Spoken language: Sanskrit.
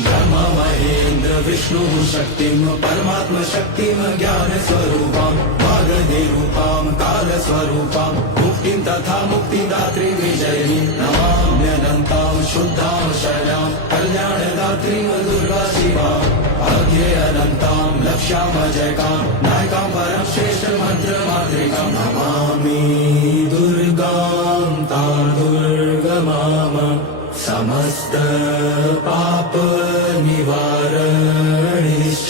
ब्रह्म महेन्द्र विष्णु शक्तिं परमात्म शक्तिं ज्ञानस्वरूपां वागदेरूपां कालस्वरूपां मुक्तिं तथा मुक्तिदात्री विजयिनी नमाम्यनन्तां शुद्धां शरणां कल्याणदात्रीं दुर्गा शिवां अज्ञेयनन्तां लक्ष्यामजयकां नायकां परं श्रेष्ठ मन्त्रमातृकां नमामि दुर्गां तां दुर्गमाम समस्त पाप निवारणिश्च